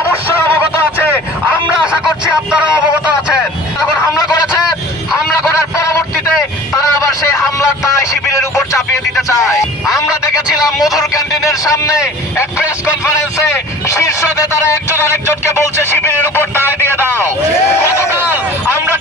অবশ্যই অবগত আছে, আমরা আশা করছি আপনারাও অবগত আছেন। যখন হামলা করেছে, হামলা করার পরবর্তীতে তারা আবার সেই হামলার দায় শিবিরের উপর চাপিয়ে দিতে চায়। আমরা দেখেছিলাম মধুর ক্যান্টিনের সামনে এক প্রেস কনফারেন্সে শীর্ষ নেতারা একজন আরেকজনকে বলছে শিবিরের উপর দায় দিয়ে দাও। গতকাল আমরা